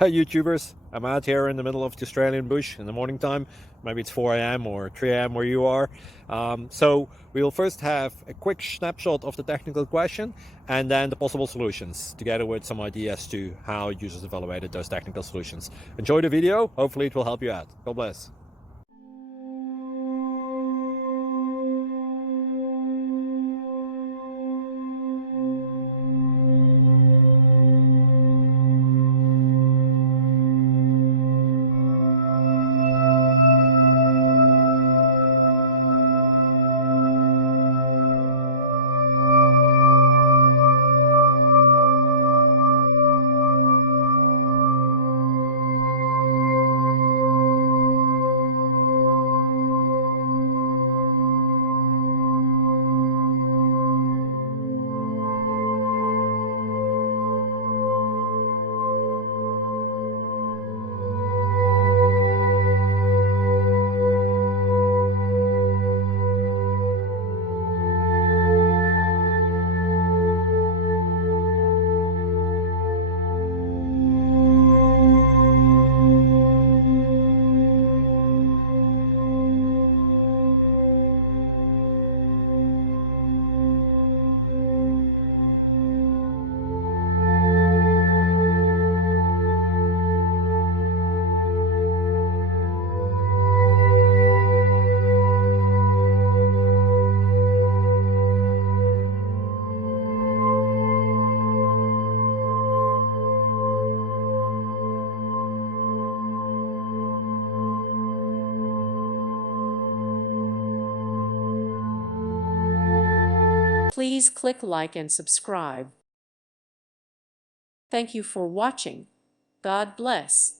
Hi YouTubers, I'm out here in the middle of the Australian bush in the morning time. Maybe it's 4 a.m. or 3 a.m. where you are. So we'll first have a quick snapshot of the technical question and then the possible solutions, together with some ideas to how users evaluated those technical solutions. Enjoy the video, hopefully it will help you out. God bless. Please click like and subscribe. Thank you for watching. God bless.